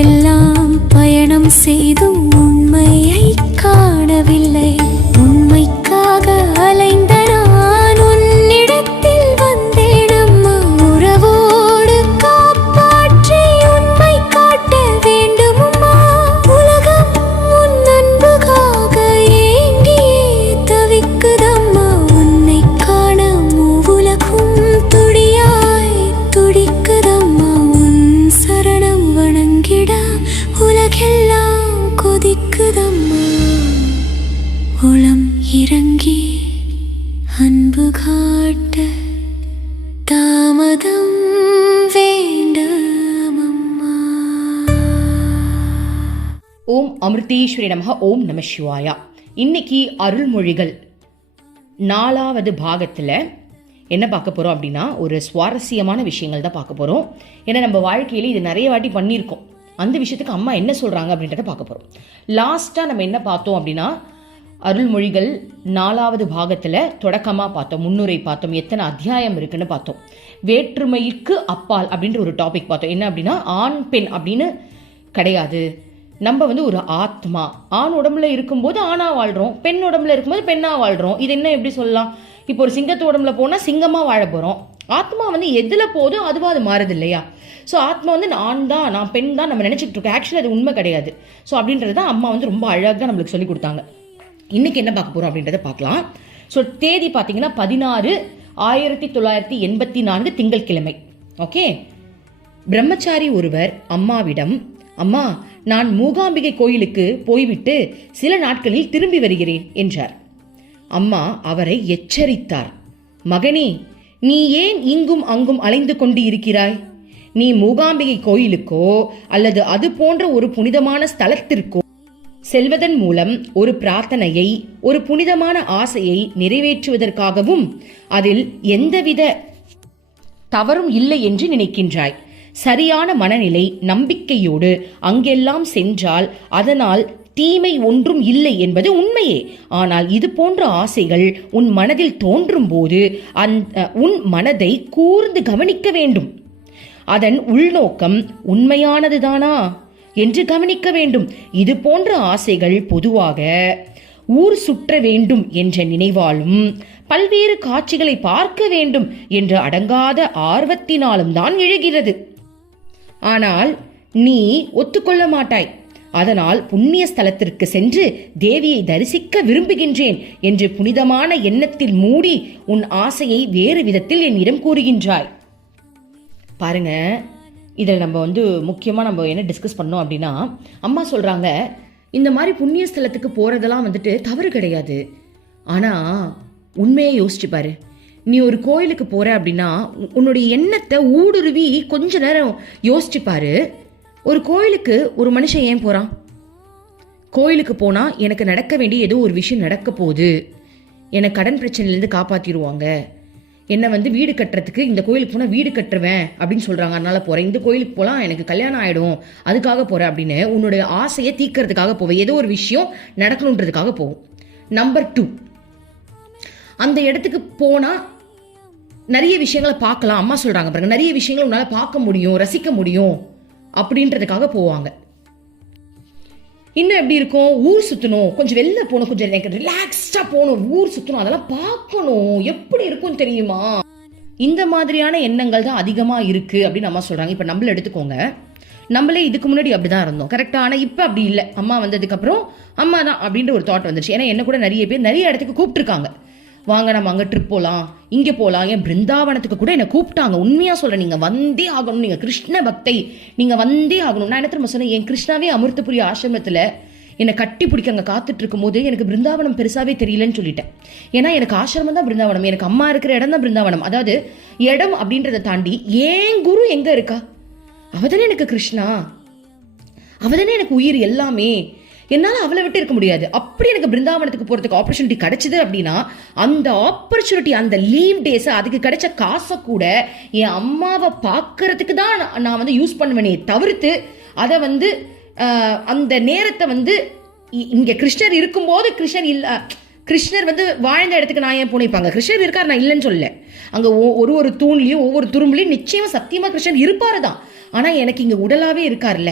உலகெல்லாம் பயணம் செய்தும் உண்மையை காணவில்லை. உண்மைக்காக அலைந்த நான் உன்னிடத்தில் வந்தேன் அம்மா. உறவோடு காப்பாற்றி உண்மை காட்ட வேண்டும் அம்மா. உலகம் உன் அன்புக்காக ஏங்கியே தவிக்குதம்மா. உன்னை காண மூவுலகும் துடியாய் துடிக்குதம்மா. உன் சரணம் வணங்கிட உலகெல்லாம் கொதிக்குதம்மா. உளம் இறங்கி அன்பு காட்ட தாமதம் வேண்டாமம்மா. ஓம் அமிர்தேஸ்வரி நமக. ஓம் நம சிவாயா. இன்னைக்கு அருள்மொழிகள் 4வது பாகத்தில் என்ன பார்க்க போகிறோம் அப்படின்னா, ஒரு சுவாரஸ்யமான விஷயங்கள் தான் பார்க்க போகிறோம். ஏன்னா நம்ம வாழ்க்கையில் இது நிறைய வாட்டி பண்ணியிருக்கோம். அந்த விஷயத்துக்கு அம்மா என்ன சொல்கிறாங்க அப்படின்றத பார்க்க போகிறோம். லாஸ்ட்டாக நம்ம என்ன பார்த்தோம் அப்படின்னா, அருள்மொழிகள் 4வது பாகத்தில் தொடக்கமாக பார்த்தோம், முன்னுரை பார்த்தோம், எத்தனை அத்தியாயம் இருக்குன்னு பார்த்தோம். வேற்றுமைக்கு அப்பால் அப்படின்ற ஒரு டாபிக் பார்த்தோம். என்ன அப்படின்னா, ஆண் பெண் அப்படின்னு கிடையாது. நம்ம ஒரு ஆத்மா, ஆண் உடம்புல இருக்கும்போது ஆணா வாழ்கிறோம், பெண் உடம்புல இருக்கும்போது பெண்ணா வாழ்கிறோம். இது என்ன எப்படி சொல்லலாம்? இப்போ ஒரு சிங்கத்து உடம்புல போனால் சிங்கமாக வாழ போகிறோம். ஆத்மா எதில் போதும் அதுவாக அது மாறுது இல்லையா? ஸோ ஆத்மா நான் தான், நான் பெண் தான் நம்ம நினச்சிக்கிட்டு இருக்கோம். ஆக்சுவலி அது உண்மை கிடையாது. ஸோ அப்படின்றது தான் அம்மா ரொம்ப அழகாக நம்மளுக்கு சொல்லி கொடுத்தாங்க. இன்றைக்கி என்ன பார்க்க போகிறோம் அப்படின்றத பார்க்கலாம். ஸோ தேதி பார்த்தீங்கன்னா 16/1984 திங்கட்கிழமை. ஓகே. பிரம்மச்சாரி ஒருவர் அம்மாவிடம், அம்மா, நான் மூகாம்பிகை கோயிலுக்கு போய்விட்டு சில நாட்களில் திரும்பி வருகிறேன் என்றார். அம்மா அவரை எச்சரித்தார். மகனே, நீ ஏன் இங்கும் அங்கும் அலைந்து கொண்டு இருக்கிறாய்? நீ மூகாம்பிகை கோயிலுக்கோ அல்லது அது போன்ற ஒரு புனிதமான ஸ்தலத்திற்கோ செல்வதன் மூலம் ஒரு பிரார்த்தனையை, ஒரு புனிதமான ஆசையை நிறைவேற்றுவதற்காகவும் அதில் எந்தவித தவறும் இல்லை என்று நினைக்கின்றாய். சரியான மனநிலை, நம்பிக்கையோடு அங்கெல்லாம் சென்றால் அதனால் தீமை ஒன்றும் இல்லை என்பது உண்மையே. ஆனால் இது போன்ற ஆசைகள் உன் மனதில் தோன்றும் போது உன் மனதை கூர்ந்து கவனிக்க வேண்டும். அதன் உள்நோக்கம் உண்மையானதுதானா என்று கவனிக்க வேண்டும். இது போன்ற ஆசைகள் பொதுவாக ஊர் சுற்ற வேண்டும் என்ற நினைவாலும் பல்வேறு காட்சிகளை பார்க்க வேண்டும் என்ற அடங்காத ஆர்வத்தினாலும் தான் எழுகிறது. ஆனால் நீ ஒத்துக்கொள்ள மாட்டாய். அதனால் புண்ணிய ஸ்தலத்திற்கு சென்று தேவியை தரிசிக்க விரும்புகின்றேன் என்று புனிதமான எண்ணத்தில் மூடி உன் ஆசையை வேறு விதத்தில் என்னிடம் கூறுகின்றாய். பாருங்க, இதில் நம்ம முக்கியமாக நம்ம என்ன டிஸ்கஸ் பண்ணோம் அப்படின்னா, அம்மா சொல்கிறாங்க, இந்த மாதிரி புண்ணிய ஸ்தலத்துக்கு போகிறதெல்லாம் தவறு கிடையாது. ஆனால் உண்மையை யோசிச்சு பாரு. நீ ஒரு கோயிலுக்கு போகிற அப்படின்னா உன்னுடைய எண்ணத்தை ஊடுருவி கொஞ்ச நேரம் யோசிச்சு பாரு. ஒரு கோயிலுக்கு ஒரு மனுஷன் ஏன் போகிறான்? கோயிலுக்கு போனால் எனக்கு நடக்க வேண்டிய ஏதோ ஒரு விஷயம் நடக்க போகுது, என்னை கடன் பிரச்சனையிலேருந்து காப்பாற்றிடுவாங்க, என்னை வீடு கட்டுறதுக்கு இந்த கோயிலுக்கு போனால் வீடு கட்டுருவேன் அப்படின்னு சொல்கிறாங்க, அதனால போகிறேன். இந்த கோயிலுக்கு போகலாம், எனக்கு கல்யாணம் ஆகிடும், அதுக்காக போகிறேன் அப்படின்னு உன்னுடைய ஆசையை தீர்க்கறதுக்காக போவேன். ஏதோ ஒரு விஷயம் நடக்கணுன்றதுக்காக போவோம். நம்பர் 2, அந்த இடத்துக்கு போனால் நிறைய விஷயங்களை பார்க்கலாம். அம்மா சொல்கிறாங்க பாருங்க, நிறைய விஷயங்களை உன்னால் பார்க்க முடியும், ரசிக்க முடியும் அப்படின்றதுக்காக போவாங்க. இன்னும் எப்படி இருக்கும்? ஊர் சுற்றணும், கொஞ்சம் வெளில போகணும், கொஞ்சம் எனக்கு ரிலாக்ஸ்டாக போகணும், ஊர் சுற்றணும், அதெல்லாம் பார்க்கணும், எப்படி இருக்கும் தெரியுமா? இந்த மாதிரியான எண்ணங்கள் தான் அதிகமாக இருக்குது அப்படின்னு அம்மா சொல்கிறாங்க. இப்போ நம்மள எடுத்துக்கோங்க, நம்மளே இதுக்கு முன்னாடி அப்படி தான் இருந்தோம், கரெக்டாக. ஆனால் இப்போ அப்படி இல்லை. அம்மா வந்ததுக்கப்புறம் அம்மா தான் அப்படின்ற ஒரு தாட் வந்துருச்சு. ஏன்னா என்ன கூட நிறைய பேர் நிறைய இடத்துக்கு கூப்பிட்டுருக்காங்க, வாங்க நம்ம அங்கே ட்ரிப் போகலாம், இங்கே போகலாம். ஏன் பிருந்தாவனத்துக்கு கூட என்னை கூப்பிட்டாங்க. உண்மையாக சொல்கிறேன், நீங்கள் வந்தே ஆகணும், நீங்கள் கிருஷ்ண பக்தை, நீங்கள் வந்தே ஆகணும். நான் என்ன தெரியுமா சொன்னேன்? என் கிருஷ்ணாவே அமிர்தபுரி ஆசிரமத்தில் என்னை கட்டி பிடிக்க அங்கே காத்துட்டு இருக்கும் போது எனக்கு பிருந்தாவனம் பெருசாகவே தெரியலன்னு சொல்லிட்டேன். ஏன்னா எனக்கு ஆசிரமம் தான் பிருந்தாவனம், எனக்கு அம்மா இருக்கிற இடம் தான் பிருந்தாவனம். அதாவது இடம் அப்படின்றத தாண்டி ஏன் குரு எங்கே இருக்கா? அவதானே எனக்கு கிருஷ்ணா, அவதானே எனக்கு உயிர் எல்லாமே. என்னால் அவளை விட்டு இருக்க முடியாது. அப்படி எனக்கு பிருந்தாவனத்துக்கு போகிறதுக்கு ஆப்பர்ச்சுனிட்டி கிடைச்சிது அப்படின்னா அந்த ஆப்பர்ச்சுனிட்டி, அந்த லீவ் டேஸை, அதுக்கு கிடைச்ச காசை கூட என் அம்மாவை பார்க்கறதுக்கு தான் நான் யூஸ் பண்ணுவேனே தவிர்த்து அதை அந்த நேரத்தை இங்கே கிருஷ்ணர் இருக்கும்போது கிருஷ்ணர் வாழ்ந்த இடத்துக்கு நான் ஏன் போனிப்பாங்க? கிருஷ்ணர் இருக்கார், நான் இல்லைன்னு சொல்லல. அங்கே ஒரு தூண்லையும் ஒவ்வொரு துரும்புலையும் நிச்சயமாக சத்தியமாக கிருஷ்ணர் இருப்பாரு தான். ஆனால் எனக்கு இங்கே உடலாகவே இருக்கார்ல,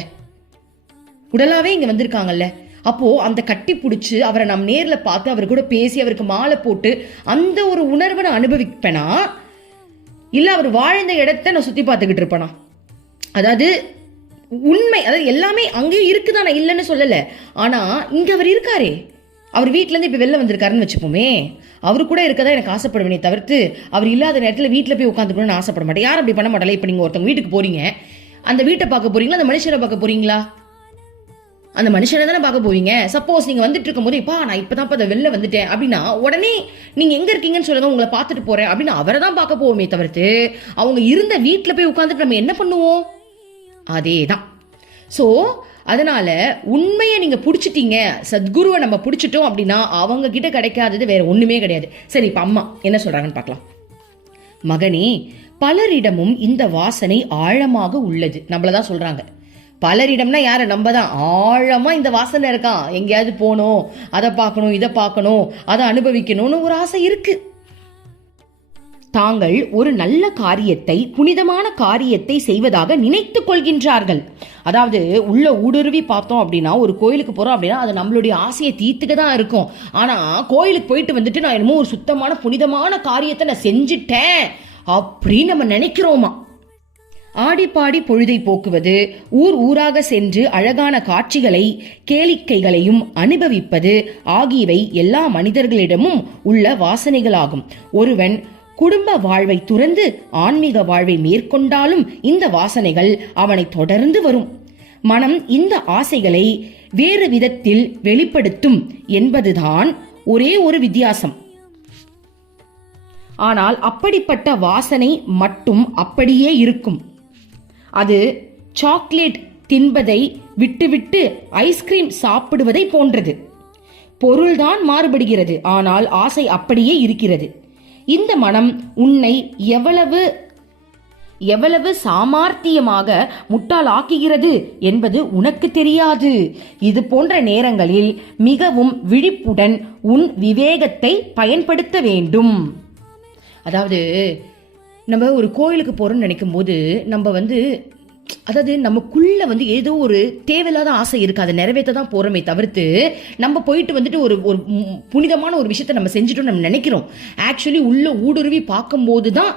உடலாவே இங்க வந்திருக்காங்கல்ல. அப்போ அந்த கட்டி பிடிச்சி அவரை நம்ம நேர்ல பார்த்து அவர் கூட பேசி அவருக்கு மாலை போட்டு அந்த ஒரு உணர்வை நான் அனுபவிப்பேனா, இல்ல அவர் வாழ்ந்த இடத்த நான் சுத்தி பார்த்துக்கிட்டு இருப்பேனா? அதாவது உண்மை, அதாவது எல்லாமே அங்கேயும் இருக்குதான், நான் இல்லைன்னு சொல்லல. ஆனா இங்க அவர் இருக்காரே, அவர் வீட்டுல இருந்து இப்ப வெளில வந்திருக்காருன்னு வச்சுப்போமே, அவரு கூட இருக்கதான் எனக்கு ஆசைப்படுவேனே தவிர்த்து அவர் இல்லாத நேரத்தில் வீட்டில் போய் உட்காந்துக்கணும்னு ஆசைப்பட மாட்டேன். யாரும் அப்படி பண்ண மாட்டல. இப்போ நீங்கள் ஒருத்தவங்க வீட்டுக்கு போறீங்க, அந்த வீட்டை பார்க்க போறீங்களா, அந்த மனுஷனை பார்க்க போறீங்களா? அந்த மனுஷனை தானே பார்க்க போவீங்க. சப்போஸ் நீங்க வந்துட்டு இருக்கும் போது, இப்பா நான் இப்பதான் அதை வெளில வந்துட்டேன் அப்படின்னா, உடனே நீங்க எங்க இருக்கீங்கன்னு சொல்லுங்க, உங்களை பார்த்துட்டு போறேன் அப்படின்னு அவரை தான் பார்க்க போவோமே தவிர்த்து அவங்க இருந்த வீட்டில் போய் உட்காந்துட்டு நம்ம என்ன பண்ணுவோம்? அதேதான். ஸோ அதனால உண்மையை நீங்க புடிச்சிட்டீங்க, சத்குருவை நம்ம புடிச்சிட்டோம் அப்படின்னா அவங்க கிட்ட கிடைக்காதது வேற ஒண்ணுமே கிடையாது. சரி, இப்ப அம்மா என்ன சொல்றாங்கன்னு பார்க்கலாம். மகனே, பலரிடமும் இந்த வாசனை ஆழமாக உள்ளது. நம்மளதான் சொல்றாங்க. பலரிடம்னா யார? நம்ம தான். ஆழமா இந்த வாசனை இருக்கான், எங்கேயாவது போகணும், அதை பார்க்கணும், இதை பார்க்கணும், அதை அனுபவிக்கணும்னு ஒரு ஆசை இருக்கு. தாங்கள் ஒரு நல்ல காரியத்தை, புனிதமான காரியத்தை செய்வதாக நினைத்துக் கொள்கின்றார்கள். அதாவது உள்ள ஊடுருவி பார்த்தோம் அப்படின்னா, ஒரு கோயிலுக்கு போறோம் அப்படின்னா அது நம்மளுடைய ஆசையை தீர்த்துக்க தான் இருக்கும். ஆனா கோயிலுக்கு போயிட்டு வந்துட்டு நான் என்னமோ ஒரு சுத்தமான புனிதமான காரியத்தை நான் செஞ்சுட்டேன் அப்படின்னு நம்ம நினைக்கிறோமா? ஆடிப்பாடி பொழுதை போக்குவது, ஊர் ஊராக சென்று அழகான காட்சிகளை கேளிக்கைகளையும் அனுபவிப்பது ஆகியவை எல்லா மனிதர்களிடமும் உள்ள வாசனைகளாகும். ஒருவன் குடும்ப வாழ்வை துறந்து ஆன்மீக வாழ்வை மேற்கொண்டாலும் இந்த வாசனைகள் அவனை தொடர்ந்து வரும். மனம் இந்த ஆசைகளை வேறு விதத்தில் வெளிப்படுத்தும் என்பதுதான் ஒரே ஒரு வித்தியாசம். ஆனால் அப்படிப்பட்ட வாசனை மட்டும் அப்படியே இருக்கும். அது சாக்லேட் தின்பதை விட்டுவிட்டு ஐஸ்கிரீம் சாப்பிடுவதை போன்றது. பொருள்தான் மாறுபடுகிறது, ஆனால் ஆசை அப்படியே இருக்கிறது. இந்த மனம் உன்னை எவ்வளவு சாமர்த்தியமாக முட்டாளாக்குகிறது என்பது உனக்கு தெரியாது. இது போன்ற நேரங்களில் மிகவும் விழிப்புடன் உன் விவேகத்தை பயன்படுத்த வேண்டும். அதாவது நம்ம ஒரு கோயிலுக்கு போறோம்னு நினைக்கும் போது நம்ம அதாவது நமக்குள்ள ஏதோ ஒரு தேவையில்லாத ஆசை இருக்கு, அதை நிறைவேற்ற தான் போறோமே தவிர்த்து நம்ம போயிட்டு ஒரு ஒரு புனிதமான ஒரு விஷயத்த நம்ம செஞ்சுட்டோம் நம்ம நினைக்கிறோம். ஆக்சுவலி உள்ள ஊடுருவி பார்க்கும்போது தான்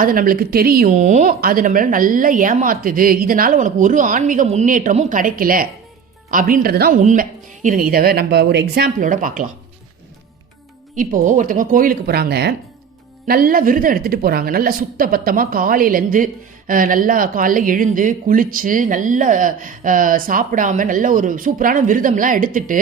அது நம்மளுக்கு தெரியும், அது நம்மள நல்லா ஏமாத்துது, இதனால உனக்கு ஒரு ஆன்மீக முன்னேற்றமும் கிடைக்கல அப்படின்றதுதான் உண்மை. இருங்க, இதை நம்ம ஒரு எக்ஸாம்பிளோட பார்க்கலாம். இப்போ ஒருத்தவங்க கோயிலுக்கு போறாங்க, நல்லா விரதம் எடுத்துட்டு போறாங்க, நல்லா சுத்த பத்தமா காலையிலேருந்து நல்லா காலைல எழுந்து குளிச்சு நல்லா சாப்பிடாம நல்ல ஒரு சூப்பரான விரதம்லாம் எடுத்துட்டு,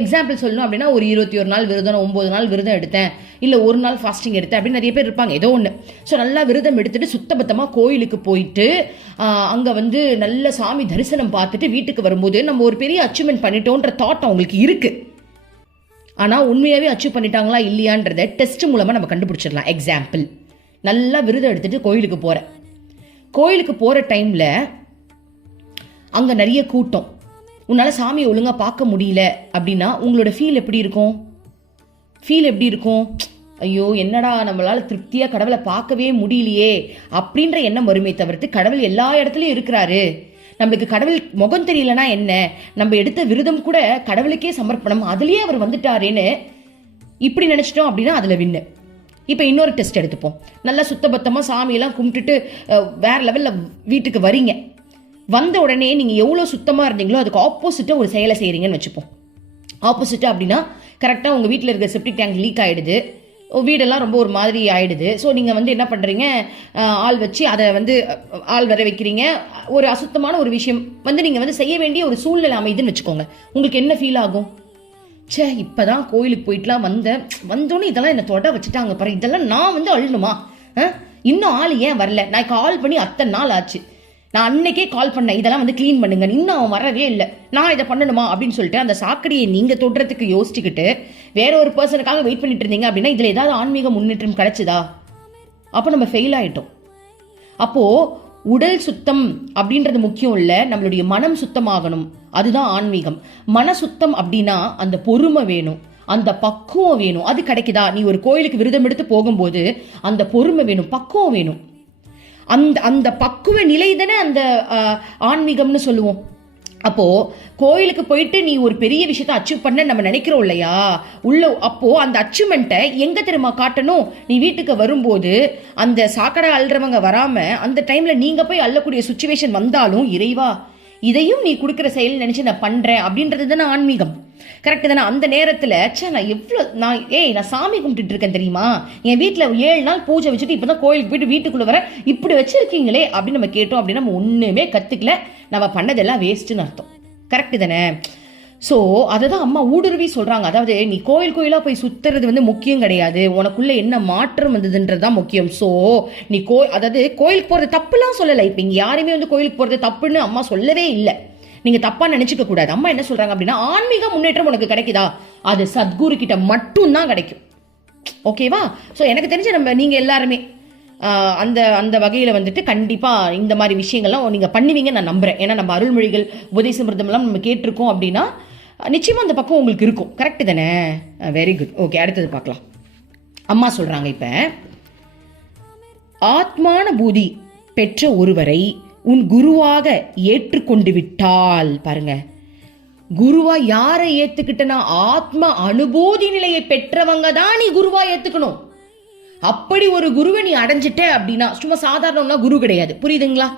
எக்ஸாம்பிள் சொல்லணும் அப்படின்னா ஒரு 21 நாள் விரதம், 9 நாள் விரதம் எடுத்தேன், இல்லை ஒரு நாள் ஃபாஸ்டிங் எடுத்தேன் அப்படின்னு நிறைய பேர் இருப்பாங்க, ஏதோ ஒன்று. ஸோ நல்லா விரதம் எடுத்துட்டு சுத்தபத்தமாக கோயிலுக்கு போயிட்டு அங்கே நல்ல சாமி தரிசனம் பார்த்துட்டு வீட்டுக்கு வரும்போது நம்ம ஒரு பெரிய அச்சீவ்மெண்ட் பண்ணிட்டோன்ற தாட் அவங்களுக்கு இருக்கு. ஆனால் உண்மையாகவே அச்சீவ் பண்ணிட்டாங்களா இல்லையான்றதை டெஸ்ட் மூலமாக நம்ம கண்டுபிடிச்சிடலாம். எக்ஸாம்பிள், நல்லா விரதம் எடுத்துட்டு கோயிலுக்கு போகிற டைமில் அங்கே நிறைய கூட்டம், உன்னால் சாமியை ஒழுங்காக பார்க்க முடியல அப்படின்னா உங்களோட ஃபீல் எப்படி இருக்கும்? ஐயோ என்னடா நம்மளால் திருப்தியாக கடவுளை பார்க்கவே முடியலையே அப்படின்ற எண்ணம் வருமே தவிர்த்து கடவுள் எல்லா இடத்துலையும் இருக்கிறாரு, நம்மளுக்கு கடவுள் முகம் தெரியலனா என்ன, நம்ம எடுத்த விரதம் கூட கடவுளுக்கே சமர்ப்பணம், அதுலயே அவர் வந்துட்டாரேன்னு இப்படி நினைச்சிட்டோம் அப்படின்னா அதுல வின்னு. இப்ப இன்னொரு டெஸ்ட் எடுத்துப்போம். நல்லா சுத்தபத்தமா சாமியெல்லாம் கும்பிட்டுட்டு வேற லெவல்ல வீட்டுக்கு வரீங்க. வந்த உடனே நீங்க எவ்வளவு சுத்தமா இருந்தீங்களோ அதுக்கு ஆப்போசிட்டா ஒரு செயலை செய்யறீங்கன்னு வச்சுப்போம். ஆப்போசிட்டா அப்படின்னா கரெக்டா உங்க வீட்டில் இருக்கிற செப்டிக் டேங்க் லீக் ஆயிடுது, வீடெல்லாம் ரொம்ப ஒரு மாதிரி ஆயிடுது. ஸோ நீங்கள் என்ன பண்ணுறீங்க, ஆள் வச்சு அதை ஆள் வர வைக்கிறீங்க. ஒரு அசுத்தமான ஒரு விஷயம் நீங்கள் செய்ய வேண்டிய ஒரு சூழ்நிலை அமைதுன்னு வச்சுக்கோங்க. உங்களுக்கு என்ன ஃபீல் ஆகும்? சே, இப்போதான் கோயிலுக்கு போயிட்டுலாம் வந்தோன்னே இதெல்லாம் என்னை தொட வச்சுட்டாங்க பாரு, இதெல்லாம் நான் அழணுமா, இன்னும் ஆள் ஏன் வரல, நான் கால் பண்ணி அத்தனை நாள் ஆச்சு, நான் அன்னைக்கே கால் பண்ணேன் இதெல்லாம் க்ளீன் பண்ணுங்க, இன்னும் அவன் வரவே இல்லை, நான் இதை பண்ணணுமா அப்படின்னு சொல்லிட்டு அந்த சாக்கடையை நீங்கள் தொடுறதுக்கு யோசிச்சுக்கிட்டு வேற ஒரு பர்சனுக்காக வெயிட் பண்ணிட்டு இருந்தீங்க அப்படின்னா இதில் ஏதாவது ஆன்மீக முன்னேற்றம் கிடைச்சதா? அப்போ நம்ம ஃபெயில் ஆயிட்டோம். அப்போ உடல் சுத்தம் அப்படின்றது முக்கியம் இல்லை, நம்மளுடைய மனம் சுத்தமாகணும், அதுதான் ஆன்மீகம். மன சுத்தம் அப்படின்னா அந்த பொறுமை வேணும், அந்த பக்குவம் வேணும். அது கிடைக்குதா? நீ ஒரு கோயிலுக்கு விரதம் எடுத்து போகும்போது அந்த பொறுமை வேணும், பக்குவம் வேணும். அந்த பக்குவ நிலை தானே அந்த ஆன்மீகம்னு சொல்லுவோம். அப்போ கோயிலுக்கு போயிட்டு நீ ஒரு பெரிய விஷயத்த அச்சீவ் பண்ண நம்ம நினைக்கிறோம் இல்லையா உள்ள, அப்போ அந்த அச்சீவ்மெண்ட்டை எங்க தெரியுமா காட்டணும்? நீ வீட்டுக்கு வரும்போது அந்த சாக்கடை அள்ளுறவங்க வராம அந்த டைம்ல நீங்க போய் அள்ளக்கூடிய சுச்சுவேஷன் வந்தாலும், இறைவா இதையும் நீ கொடுக்குற செயல் நினைச்சு நான் பண்றேன் அப்படின்றது தானே ஆன்மீகம். கரெக்டு தானே? அந்த நேரத்தில் நான் சாமி கும்பிட்டு இருக்கேன் தெரியுமா, என் வீட்டில் 7 நாள் பூஜை வச்சுட்டு இப்போதான் கோயிலுக்கு போயிட்டு வீட்டுக்குள்ள வர, இப்படி வச்சிருக்கீங்களே அப்படின்னு நம்ம கேட்டோம் அப்படின்னா நம்ம ஒண்ணுமே கத்துக்கல, நம்ம பண்ணதெல்லாம் வேஸ்ட்னு அர்த்தம். கரெக்டு தானே? ஸோ அதை தான் அம்மா ஊடுருவி சொல்றாங்க. அதாவது நீ கோயிலா போய் சுத்துறது முக்கியம் கிடையாது, உனக்குள்ள என்ன மாற்றம் வந்ததுன்றதுதான் முக்கியம். ஸோ நீ அதாவது கோயிலுக்கு போறது தப்புலாம் சொல்லலை. இப்போ இங்க யாருமே கோயிலுக்கு போறது தப்புன்னு அம்மா சொல்லவே இல்லை. நீங்க தப்பா நினைச்சுக்க கூடாது. அம்மா என்ன சொல்றாங்க அப்படின்னா, ஆன்மீக முன்னேற்றம் உனக்கு கிடைக்குதா, அது சத்குரு கிட்ட மட்டும் தான் கிடைக்கும். ஓகேவா? ஸோ எனக்கு தெரிஞ்ச நீங்க எல்லாருமே அந்த அந்த வகையில் கண்டிப்பா இந்த மாதிரி விஷயங்கள்லாம் நீங்க பண்ணுவீங்க நான் நம்புறேன். ஏன்னா நம்ம அருள்மொழிகள் உபதேசமிருதம் எல்லாம் நம்ம கேட்டிருக்கோம் அப்படின்னா நிச்சயமா அந்த பக்கம் உங்களுக்கு இருக்கும். கரெக்ட் தானே? Very good. ஓகே, அடுத்தது பார்க்கலாம். அம்மா சொல்றாங்க, இப்ப ஆத்மான பூதி பெற்ற ஒருவரை உன் குருவாக ஏற்றுக்கொண்டு விட்டால், பாருங்க, குருவா யாரை ஏத்துக்கிட்டனா ஆத்ம அனுபூதி நிலையை பெற்றவங்க தான் நீ குருவா ஏத்துக்கணும். அப்படி ஒரு குருவை நீ அடைஞ்சிட்ட அப்படின்னா சும்மா சாதாரணம்னா குரு கிடையாது. புரியுதுங்களா?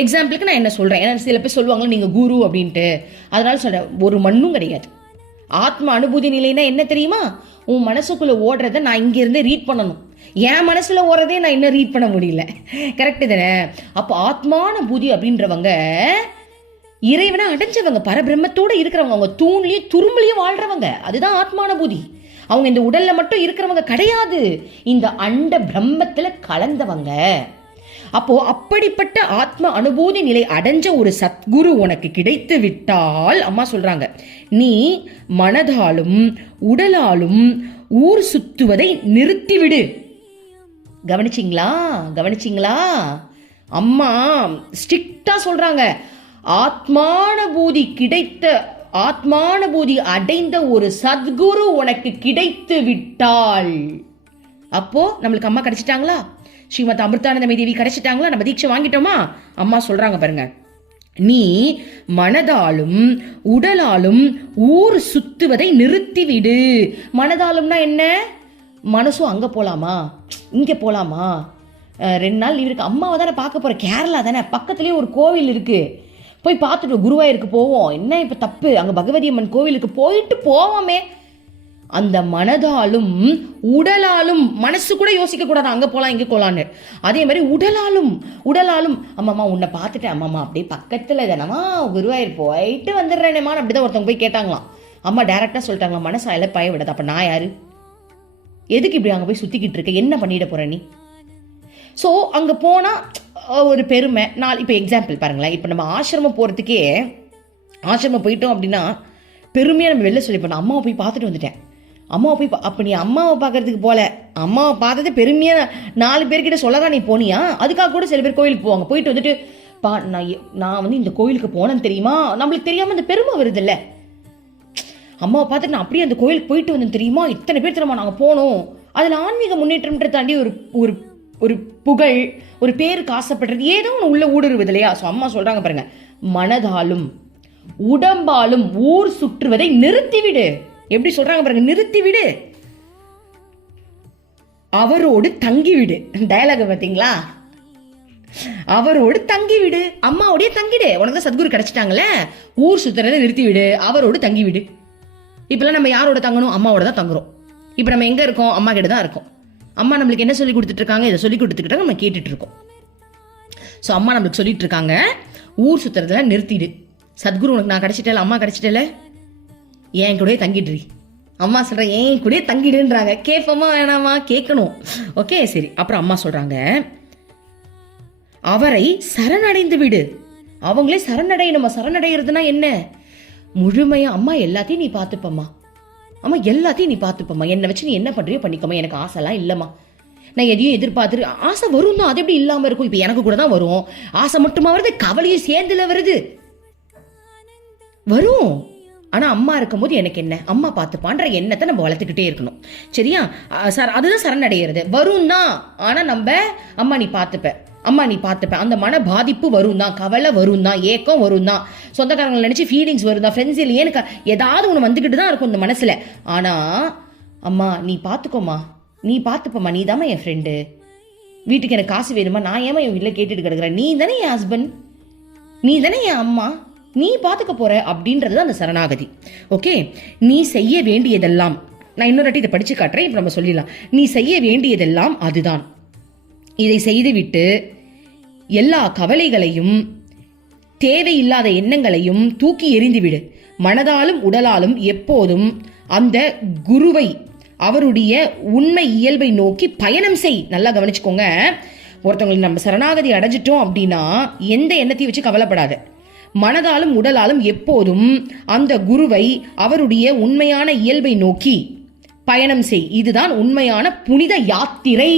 எக்ஸாம்பிளுக்கு நான் என்ன சொல்றேன், ஏன்னா சில பேர் சொல்லுவாங்க நீங்க குரு அப்படின்ட்டு, அதனால சொல்றேன், ஒரு மண்ணும் கிடையாது. ஆத்ம அனுபூதி நிலைனா என்ன தெரியுமா? உன் மனசுக்குள்ள ஓடுறத நான் இங்க இருந்து ரீட் பண்ணணும். என் மனசுல ஓடுறதே நான் இன்னும் ரீட் பண்ண முடியல. கரெக்டு தானே? அப்போ ஆத்மான பூதி அப்படின்றவங்க இறைவனை அடைஞ்சவங்க, பரபிரம்மத்தோட இருக்கிறவங்க, அவங்க தூண்லயும் துரும்புலயும் வாழ்றவங்க. அதுதான் ஆத்மான பூதி. அவங்க இந்த உடல்ல மட்டும் இருக்கிறவங்க கிடையாது, இந்த அண்ட பிரம்மத்துல கலந்தவங்க. அப்போ அப்படிப்பட்ட ஆத்ம அனுபூதி நிலை அடைஞ்ச ஒரு சத்குரு உனக்கு கிடைத்து விட்டால், அம்மா சொல்றாங்க, நீ மனதாலும் உடலாலும் ஊர் சுத்துவதை நிறுத்திவிடு. கவனிச்சிங்களா? அம்மா ஸ்ட்ரிக்டா சொல்றாங்க, ஆத்மானுபூதி அடைந்த ஒரு சத்குரு உனக்கு கிடைத்து விட்டால், அப்போ நம்மளுக்கு அம்மா கிடைச்சிட்டாங்களா? ஸ்ரீமத் அமிர்தானந்தமயி தேவி கிடைச்சிட்டாங்களா? நம்ம தீட்சை வாங்கிட்டோமா? அம்மா சொல்றாங்க பாருங்க, நீ மனதாலும் உடலாலும் ஊர் சுத்துவதை நிறுத்திவிடு. மனதாலும்னா என்ன? மனசும் அங்க போலாமா, இங்க போலாமா, 2 நாள் லீவ் இருக்கு, அம்மாவை தானே பார்க்க போற, கேரளா தானே, பக்கத்துலயே ஒரு கோவில் இருக்கு, போய் பார்த்துட்டு குருவாயூருக்கு போவோம், என்ன இப்ப தப்பு, அங்க பகவதி அம்மன் கோவிலுக்கு போயிட்டு போவோமே. அந்த மனதாலும் உடலாலும், மனசு கூட யோசிக்க கூடாது அங்க போலாம் இங்க போலான்னு. அதே மாதிரி உடலாலும் அம்மாமா உன்னை பார்த்துட்டேன், அம்மாமா அப்படியே பக்கத்துல தானமா குருவாயூர் போயிட்டு வந்துடுறேனேமா, அப்படிதான் ஒருத்தவங்க போய் கேட்டாங்களாம். அம்மா டைரக்டா சொல்லிட்டாங்களா, மனசால பய விடாது. அப்ப நான் யாரு? எதுக்கு இப்படி அங்க போய் சுத்திக்கிட்டு இருக்க? என்ன பண்ணிட போற நீ? ஸோ அங்க போனா ஒரு பெருமை. இப்போ எக்ஸாம்பிள் பாருங்களேன், இப்போ நம்ம ஆசிரமம் போறதுக்கே, ஆசிரமம் போயிட்டோம் அப்படின்னா பெருமையா நம்ம வெளில சொல்லி பண்ண, அம்மாவை போய் பார்த்துட்டு வந்துட்டேன், அம்மாவை போய் அப்ப நீ அம்மாவை பார்க்கறதுக்கு போல, அம்மாவை பார்த்தது பெருமையா 4 பேர்கிட்ட சொல்லதான் நீ போனியா? அதுக்காக கூட சில பேர் கோயிலுக்கு போவாங்க, போயிட்டு வந்துட்டு நான் இந்த கோயிலுக்கு போனேன்னு தெரியுமா, நம்மளுக்கு தெரியாம அந்த பெருமை வருது இல்ல. அம்மாவை பார்த்துட்டு நான் அப்படியே அந்த கோயிலுக்கு போயிட்டு வந்தேன் தெரியுமா, இத்தனை பேர் தெரியுமா நாங்க போனோம். அதுல ஆன்மீக முன்னேற்றம்ன்ற தாண்டி ஒரு புகழ், ஒரு பேருக்கு ஆசைப்படுறது, ஏதோ ஒன்று உள்ள ஊடுருவது இல்லையா? ஸோ அம்மா சொல்றாங்க பாருங்க, மனதாலும் உடம்பாலும் ஊர் சுற்றுவதை நிறுத்திவிடு. எப்படி சொல்றாங்க பாருங்க, நிறுத்திவிடு. அவரோடு தங்கிவிடு. டயலாக் பார்த்தீங்களா? அவரோடு தங்கிவிடு, அம்மாவோடய தங்கிடு. உனக்கு தான் சத்குரு கிடைச்சிட்டாங்கல்ல, ஊர் சுத்துறதை நிறுத்திவிடு, அவரோடு தங்கிவிடு. இப்பெல்லாம் நம்ம யாரோட தங்கணும்? அம்மாவோட தான் தங்குறோம். இப்போ நம்ம எங்க இருக்கோம்? அம்மா கிட்ட தான் இருக்கோம். அம்மா நம்மளுக்கு என்ன சொல்லி கொடுத்துட்டு இருக்காங்க? இதை சொல்லி கொடுத்துக்கிட்டா நம்ம கேட்டுட்டு இருக்கோம். ஸோ அம்மா நம்மளுக்கு சொல்லிட்டு இருக்காங்க, ஊர் சுத்துறதுல நிறுத்திடு. சத்குரு உனக்கு நான் கிடைச்சிட்டல, அம்மா கிடைச்சிட்டல, என் கூடயே தங்கிடுறி. அம்மா சொல்ற என் கூடயே தங்கிடுன்றாங்க. கேட்போமா வேணாமா? கேட்கணும். ஓகே சரி. அப்புறம் அம்மா சொல்றாங்க, அவரை சரணடைந்து விடு. அவங்களே சரணடையணுமா? சரணடைகிறதுனா என்ன? முழுமையா அம்மா எல்லாத்தையும் நீ பார்த்துப்பம்மா, அம்மா எல்லாத்தையும் நீ பார்த்துப்பம்மா, என்னை வச்சு நீ என்ன பண்றியோ பண்ணிக்கம்மா, எனக்கு ஆசைலாம் இல்லைம்மா, நான் எதையும் எதிர்பார்த்துட்டு, ஆசை வரும் தான், அது எப்படி இல்லாம இருக்கும்? இப்போ எனக்கு கூட தான் வரும் ஆசை, மட்டுமா வருது? கவலையும் சேர்ந்துல வருது, வரும். ஆனா அம்மா இருக்கும்போது எனக்கு என்ன, அம்மா பார்த்துப்பான்ற எண்ணத்தை நம்ம வளர்த்துக்கிட்டே இருக்கணும். சரியா? அதுதான் சரணடைகிறது. வரும் தான், ஆனா நம்ம அம்மா நீ பார்த்துப்ப, அம்மா நீ பார்த்துப்ப. அந்த மன பாதிப்பு வரும் தான், கவலை வரும் தான், ஏக்கம் வரும் தான், சொந்தக்காரங்களை நினைச்சு ஃபீலிங்ஸ் வரும் தான், ஃப்ரெண்ட்ஸ் இல்லையே எனக்கு ஏதாவது ஒன்று வந்துக்கிட்டு தான் இருக்கும் இந்த மனசுல. ஆனா அம்மா நீ பார்த்துக்கோமா, நீ பார்த்துப்பம்மா, நீ தாம்மா என் ஃப்ரெண்டு, வீட்டுக்கு எனக்கு காசு வேணுமா, நான் ஏமா என் வீட்டில் கேட்டுட்டு கிடக்குறேன், நீ தானே என் ஹஸ்பண்ட், நீ தானே என் அம்மா, நீ பார்த்துக்க போற அப்படின்றது அந்த சரணாகதி. ஓகே, நீ செய்ய வேண்டியதெல்லாம், நான் இன்னொரு வாட்டி இதை படிச்சு காட்டுறேன், இப்போ நம்ம சொல்லிடலாம். நீ செய்ய வேண்டியதெல்லாம் அதுதான். இதை செய்துவிட்டு எல்லா கவலைகளையும் தேவையில்லாத எண்ணங்களையும் தூக்கி எறிந்துவிடு. மனதாலும் உடலாலும் எப்போதும் அந்த குருவை, அவருடைய உண்மை இயல்பை நோக்கி பயணம் செய். நல்லா கவனிச்சுக்கோங்க. ஒருத்தவங்களுக்கு நம்ம சரணாகதி அடைஞ்சிட்டோம் அப்படின்னா எந்த எண்ணத்தையும் வச்சு கவலைப்படாத. மனதாலும் உடலாலும் எப்போதும் அந்த குருவை, அவருடைய உண்மையான இயல்பை நோக்கி பயணம் செய். இதுதான் உண்மையான புனித யாத்திரை.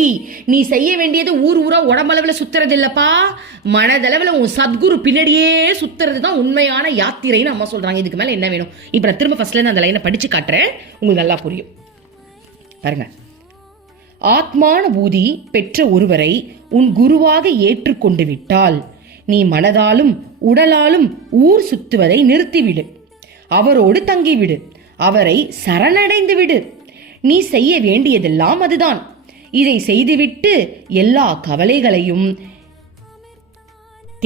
நீ செய்ய வேண்டியது ஊர் ஊரா உடம்பளவுல சுத்துறது இல்லப்பா, மனதளவுல உன் சத்குரு பின்னாடியே சுத்துறது தான் உண்மையான யாத்திரைன்னு அம்மா சொல்றாங்க. இதுக்கு மேல என்ன வேணும்? இப்ப நான் திரும்ப ஃபர்ஸ்ட்ல இருந்து அந்த லைனை படிச்சு காட்டுறேன், உங்களுக்கு நல்லா புரியும். பாருங்க. ஆத்மானுபூதி பெற்ற ஒருவரை உன் குருவாக ஏற்றுக்கொண்டு விட்டால் நீ மனதாலும் உடலாலும் ஊர் சுத்துவதை நிறுத்திவிடு. அவரோடு தங்கிவிடு. அவரை சரணடைந்து விடு. நீ செய்ய வேண்டியதெல்லாம் அதுதான். இதை செய்துவிட்டு எல்லா கவலைகளையும்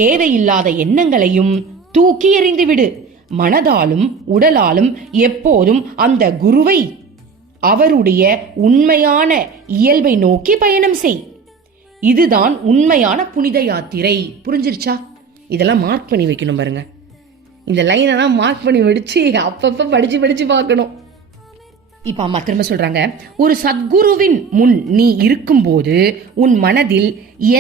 தேவையில்லாத எண்ணங்களையும் தூக்கி எறிந்து விடு. மனதாலும் உடலாலும் எப்போதும் அந்த குருவை, அவருடைய உண்மையான இயல்பை நோக்கி பயணம் செய். இதுதான் உண்மையான புனித யாத்திரை. புரிஞ்சிருச்சா? இதெல்லாம் மார்க் பண்ணி வைக்கணும் பாருங்க. இந்த லைனெல்லாம் மார்க் பண்ணி வச்சு அப்பப்ப படிச்சு பார்க்கணும். இப்ப அம்மா திரும்ப சொல்றாங்க, ஒரு சத்குருவின் முன் நீ இருக்கும்போது உன் மனதில்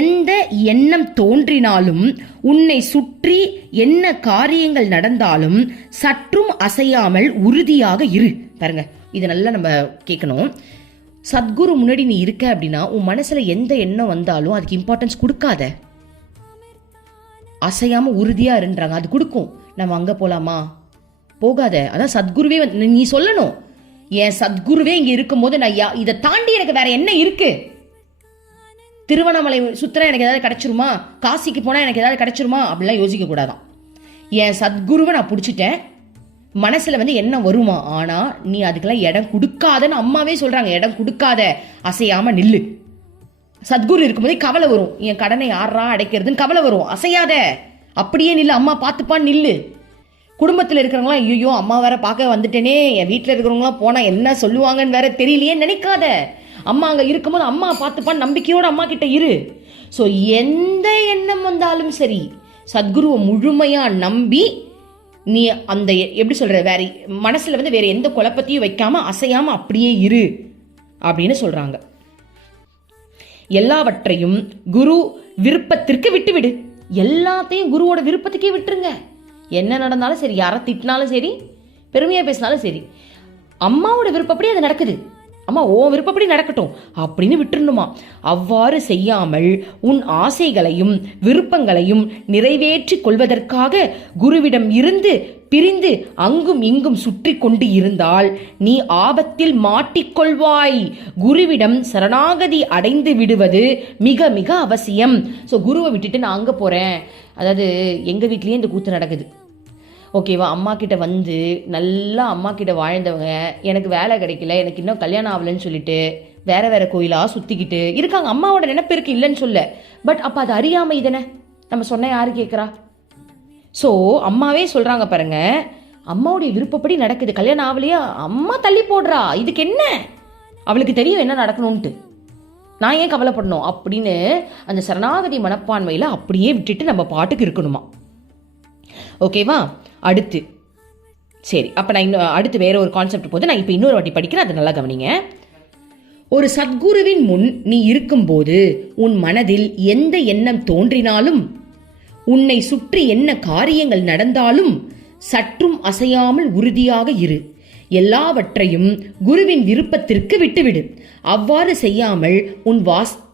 எந்த எண்ணம் தோன்றினாலும், உன்னை சுற்றி என்ன காரியங்கள் நடந்தாலும் சற்றும் அசையாமல் உறுதியாக இரு. பாருங்க, இதை நல்லா நம்ம கேட்கணும். சத்குரு முன்னாடி நீ இருக்க அப்படின்னா உன் மனசுல எந்த எண்ணம் வந்தாலும் அதுக்கு இம்பார்ட்டன்ஸ் கொடுக்காத, அசையாம உறுதியா இருன்றாங்க. அது கொடுக்கும். நம்ம அங்க போலாமா, போகாத. அதான் சத்குருவே நீ சொல்லணும், என் சத்குருவே இங்க இருக்கும்போது நான் இதை தாண்டி எனக்கு வேற என்ன இருக்கு? திருவண்ணாமலை சுத்தினா எனக்கு ஏதாவது கிடைச்சிருமா, காசிக்கு போனா எனக்கு ஏதாவது கிடைச்சிருமா அப்படிலாம் யோசிக்க கூடாதான். என் சத்குருவை நான் பிடிச்சிட்டேன், மனசுல என்ன வருமா, ஆனா நீ அதுக்கெல்லாம் இடம் கொடுக்காதன்னு அம்மாவே சொல்றாங்க. இடம் கொடுக்காத, அசையாம நில்லு. சத்குரு இருக்கும்போதே கவலை வரும், என் கடனை யாரா அடைக்கிறதுன்னு கவலை வரும். அசையாத, அப்படியே நில்லு, அம்மா பார்த்துப்பான்னு நில்லு. குடும்பத்தில் இருக்கிறவங்களாம் ஐயோ அம்மா வேற பார்க்க வந்துட்டேனே, என் வீட்டில் இருக்கிறவங்களாம் போனா என்ன சொல்லுவாங்கன்னு வேற தெரியலையே நினைக்காத. அம்மா அங்க இருக்கும்போது அம்மா பார்த்துப்பான்னு நம்பிக்கையோட அம்மா கிட்ட இரு. ஸோ எந்த எண்ணம் வந்தாலும் சரி, சத்குருவை முழுமையா நம்பி நீ அந்த எப்படி சொல்ற வேற மனசுல வேற எந்த குழப்பத்தையும் வைக்காம அசையாம அப்படியே இரு அப்படின்னு சொல்றாங்க. எல்லாவற்றையும் குரு விருப்பத்திற்கு விட்டுவிடு. எல்லாத்தையும் குருவோட விருப்பத்துக்கே விட்டுருங்க. என்ன நடந்தாலும் சரி, யாரை திட்டினாலும் சரி, பெருமையா பேசினாலும் சரி, அம்மாவோட விருப்பப்படி அது நடக்குது, அம்மா ஓ விருப்பப்படி நடக்கட்டும் அப்படின்னு விட்டுருணுமா. அவ்வாறு செய்யாமல் உன் ஆசைகளையும் விருப்பங்களையும் நிறைவேற்றி கொள்வதற்காக குருவிடம் இருந்து பிரிந்து அங்கும் இங்கும் சுற்றி கொண்டு இருந்தால் நீ ஆபத்தில் மாட்டிக்கொள்வாய். குருவிடம் சரணாகதி அடைந்து விடுவது மிக மிக அவசியம். ஸோ குருவை விட்டுட்டு நான் அங்கே போகிறேன், அதாவது எங்கள் வீட்லேயே இந்த கூத்து நடக்குது, ஓகேவா, அம்மா கிட்ட வந்து நல்லா அம்மா கிட்ட வாழ்ந்தவங்க எனக்கு வேலை கிடைக்கல, எனக்கு இன்னும் கல்யாணம் ஆகலைன்னு சொல்லிட்டு வேற வேற கோயிலா சுத்திக்கிட்டு இருக்காங்க. அம்மாவோட நினைப்பு இருக்கு, இல்லைன்னு சொல்ல, பட் அப்ப அது அறியாமை தானே, நம்ம சொன்ன யாரு கேட்குறா? ஸோ அம்மாவே சொல்றாங்க பாருங்க, அம்மாவுடைய விருப்பப்படி நடக்குது, கல்யாணம் ஆகலையா, அம்மா தள்ளி போடுறா, இதுக்கு என்ன, அவளுக்கு தெரியும் என்ன நடக்கணும்ட்டு, நான் ஏன் கவலைப்படணும் அப்படின்னு அந்த சரணாகதி மனப்பான்மையில அப்படியே விட்டுட்டு நம்ம பாட்டுக்கு இருக்கணுமா. ஓகேவா? அடுத்து சரி, அப்போ நான் இன்னும் அடுத்து வேற ஒரு கான்செப்ட் போது நான் இப்போ இன்னொரு வாட்டி படிக்கிறேன், அதை நல்லா கவனிங்க. ஒரு சத்குருவின் முன் நீ இருக்கும்போது உன் மனதில் எந்த எண்ணம் தோன்றினாலும், உன்னை சுற்றி என்ன காரியங்கள் நடந்தாலும் சற்றும் அசையாமல் உறுதியாக இரு. எல்லாவற்றையும் குருவின் விருப்பத்திற்கு விட்டுவிடு. அவ்வாறு செய்யாமல்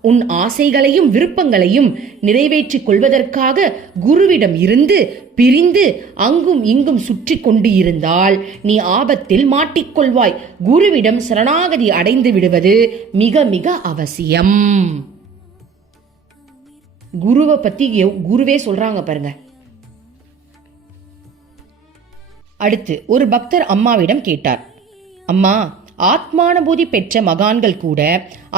உன் ஆசைகளையும் விருப்பங்களையும் நிறைவேற்றிக் கொள்வதற்காக குருவிடம் இருந்து பிரிந்து அங்கும் இங்கும் சுற்றி கொண்டு இருந்தால் நீ ஆபத்தில் மாட்டிக்கொள்வாய். குருவிடம் சரணாகதி அடைந்து விடுவது மிக மிக அவசியம். குருவை பத்தி குருவே சொல்றாங்க பாருங்க. அடுத்து ஒரு பக்தர் அம்மாவிடம் கேட்டார், அம்மா, ஆத்மானுபூதி பெற்ற மகான்கள் கூட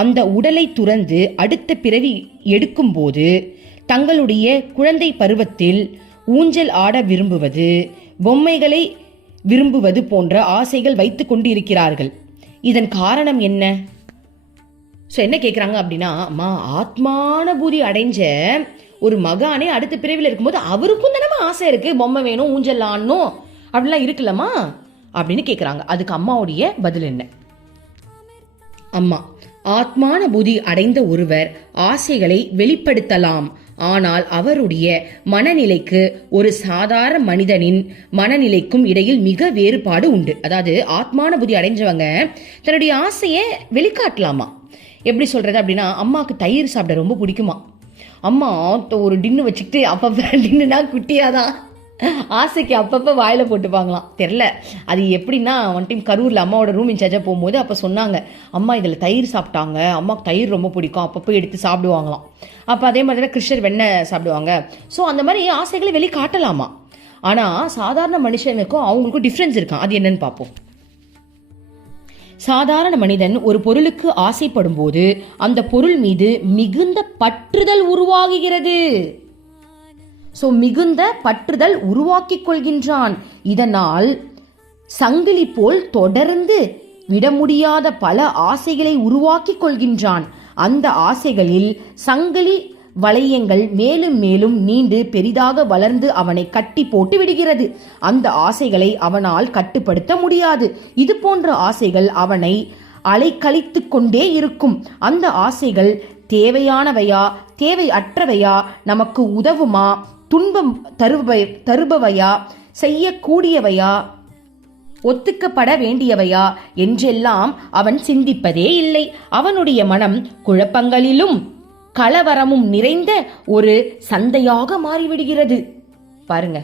அந்த உடலை துறந்து அடுத்த பிறவி எடுக்கும்போது தங்களுடைய குழந்தை பருவத்தில் ஊஞ்சல் ஆட விரும்புவது, பொம்மைகளை விரும்புவது போன்ற ஆசைகள் வைத்து கொண்டு இருக்கிறார்கள். இதன் காரணம் என்ன? ஸோ என்ன கேட்குறாங்க அப்படின்னா, அம்மா, ஆத்மானுபூதி அடைஞ்ச ஒரு மகானே அடுத்த பிறவியில் இருக்கும்போது அவருக்கும் தானே ஆசை இருக்கு, பொம்மை வேணும், ஊஞ்சல் ஆடணும் அப்படிலாம் இருக்குல்லம்மா அப்படின்னு கேட்குறாங்க. அதுக்கு அம்மாவுடைய பதில் என்ன? அம்மா, ஆத்மானுபூதி அடைந்த ஒருவர் ஆசைகளை வெளிப்படுத்தலாம், ஆனால் அவருடைய மனநிலைக்கு ஒரு சாதாரண மனிதனின் மனநிலைக்கும் இடையில் மிக வேறுபாடு உண்டு. அதாவது ஆத்மானுபூதி அடைஞ்சவங்க தன்னுடைய ஆசையை வெளிக்காட்டலாமா. எப்படி சொல்றது அப்படின்னா, அம்மாவுக்கு தயிர் சாப்பிட ரொம்ப பிடிக்குமா. அம்மா ஒரு டின்னு வச்சுக்கிட்டு அப்பப்போ டின்னுனா குட்டியாதான் ஆசைக்கு அப்பப்போ வாயில போட்டுப்பாங்களாம். தெரில அது எப்படின்னா, ஒன் டைம் கரூரில் அம்மாவோட ரூம் இன்சார்ஜாக போகும்போது அப்போ சொன்னாங்க, அம்மா இதில் தயிர் சாப்பிட்டாங்க, அம்மாவுக்கு தயிர் ரொம்ப பிடிக்கும், அப்பப்போ எடுத்து சாப்பிடுவாங்களாம். அப்போ அதே மாதிரி தான் கிருஷ்ணர் வெண்ணெய் சாப்பிடுவாங்க. ஸோ அந்த மாதிரி ஆசைகளை வெளியே காட்டலாமா. ஆனால் சாதாரண மனுஷனுக்கும் அவங்களுக்கும் டிஃப்ரென்ஸ் இருக்கான். அது என்னன்னு பார்ப்போம். சாதாரண மனிதன் ஒரு பொருளுக்கு ஆசைப்படும் போது அந்த பொருள் மீது மிகுந்த பற்றுதல் உருவாகுகிறது. மிகுந்த பற்றுதல் உருவாக்கிக் கொள்கின்றான். இதனால் சங்கிலி போல் தொடர்ந்து விட முடியாத பல ஆசைகளை உருவாக்கிக் கொள்கின்றான். அந்த ஆசைகளில் சங்கிலி வளையங்கள் மேலும் மேலும் நீண்டு பெரிதாக வளர்ந்து அவனை கட்டி போட்டு விடுகிறது. அந்த ஆசைகளை அவனால் கட்டுப்படுத்த முடியாது. இது போன்ற ஆசைகள் அவனை அலைக்கழித்து கொண்டே இருக்கும். அந்த ஆசைகள் தேவையானவையா தேவையற்றவையா, நமக்கு உதவுமா துன்பம் தருபவையா, செய்யக்கூடியவையா, ஒத்துக்கப்பட வேண்டியவையா என்றெல்லாம் அவன் சிந்திப்பதே இல்லை. அவனுடைய மனம் குழப்பங்களிலும் கலவரமும் நிறைந்த ஒரு சந்தையாக மாறிவிடுகிறது. பாருங்க,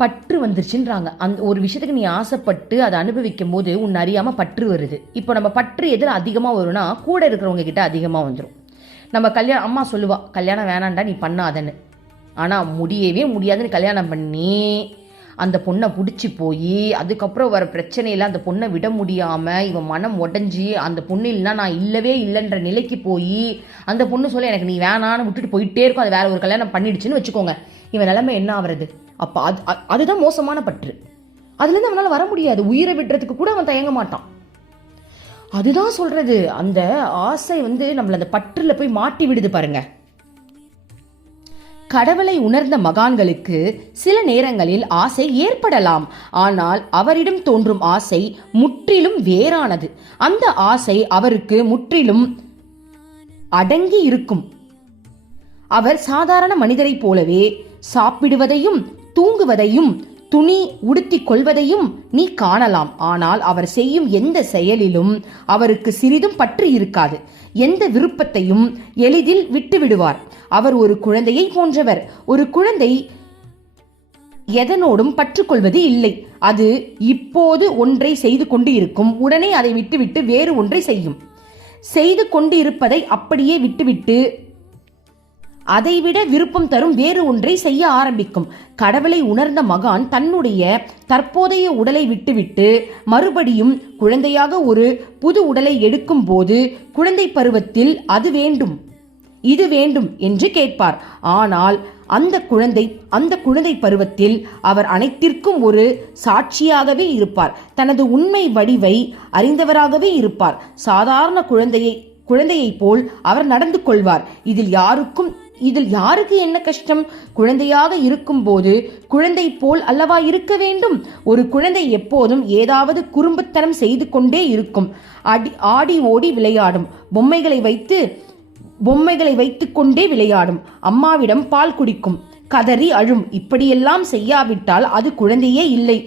பற்று வந்துருச்சுன்றாங்க. அந்த ஒரு விஷயத்துக்கு நீ ஆசைப்பட்டு அதை அனுபவிக்கும் போது உன்னை அறியாம பற்று வருது. இப்போ நம்ம பற்று எதில் அதிகமாக வரும்னா, கூட இருக்கிறவங்க கிட்ட அதிகமாக வந்துடும். நம்ம கல்யாணம், அம்மா சொல்லுவா, கல்யாணம் வேணாண்டா நீ பண்ணாதன்னு. ஆனால் முடியவே முடியாதுன்னு கல்யாணம் பண்ணி அந்த பொண்ணை பிடிச்சி போய் அதுக்கப்புறம் வர பிரச்சனையில் அந்த பொண்ணை விட முடியாமல் இவன் மனம் உடஞ்சி அந்த பொண்ணு இல்லைனா நான் இல்லவே இல்லைன்ற நிலைக்கு போய் அந்த பொண்ணு சொல்ல எனக்கு நீ வேணான்னு விட்டுட்டு போயிட்டே இருக்கும், அது வேற ஒரு கல்யாணம் பண்ணிடுச்சுன்னு வச்சுக்கோங்க. இவன் நிலைமை என்ன ஆகுறது? அப்போ அதுதான் மோசமான பற்று. அதுலேருந்து அவனால் வர முடியாது. உயிரை விடுறதுக்கு கூட அவன் தயங்க மாட்டான். அதுதான் சொல்றது, அந்த ஆசை நம்மள அந்த பற்றுல போய் மாட்டி விடுது பாருங்க. கடவுளை உணர்ந்த மகான்களுக்கு சில நேரங்களில் ஆசை ஏற்படலாம். ஆனால் அவரிடம் தோன்றும் ஆசை முற்றிலும் வேறானது. அந்த ஆசை அவருக்கு முற்றிலும் அடங்கி இருக்கும். அவர் சாதாரண மனிதரைப் போலவே சாப்பிடுவதையும் தூங்குவதையும் துணி உடுத்திக் கொள்வதையும் நீ காணலாம். ஆனால் அவர் செய்யும் எந்த செயலிலும் அவருக்கு சிறிதும் பற்று இருக்காது. எந்த விருப்பத்தையும் எளிதில் விட்டுவிடுவார். அவர் ஒரு குழந்தையை போன்றவர். ஒரு குழந்தை எதனோடும் பற்றுக்கொள்வது இல்லை. அது இப்போது ஒன்றை செய்து கொண்டு இருக்கும், உடனே அதை விட்டுவிட்டு வேறு ஒன்றை செய்யும். செய்து கொண்டு இருப்பதை அப்படியே விட்டுவிட்டு அதைவிட விருப்பம் தரும் வேறு ஒன்றை செய்ய ஆரம்பிக்கும். கடவுளை உணர்ந்த மகான் தன்னுடைய தற்போதைய உடலை விட்டுவிட்டு மறுபடியும் குழந்தையாக ஒரு புது உடலை எடுக்கும் போது குழந்தை பருவத்தில் அது வேண்டும் இது வேண்டும் என்று கேட்பார். ஆனால் அந்த குழந்தை பருவத்தில் அவர் அனைத்திற்கும் ஒரு சாட்சியாகவே இருப்பார். தனது உண்மை வடிவை அறிந்தவராகவே இருப்பார். சாதாரண குழந்தையைப் போல் அவர் நடந்து கொள்வார். இதில் யாருக்கு என்ன கஷ்டம்? குழந்தையாக இருக்கும் போது குழந்தை போல் அல்லவா இருக்க வேண்டும்? ஒரு குழந்தை எப்போதும் ஏதாவது குறும்புத்தனம் செய்து கொண்டே இருக்கும். ஆடி ஓடி விளையாடும். பொம்மைகளை வைத்துக் கொண்டே விளையாடும். அம்மாவிடம் பால் குடிக்கும். கதறி அழும். இப்படியெல்லாம் செய்யாவிட்டால் அது குழந்தையே இல்லை.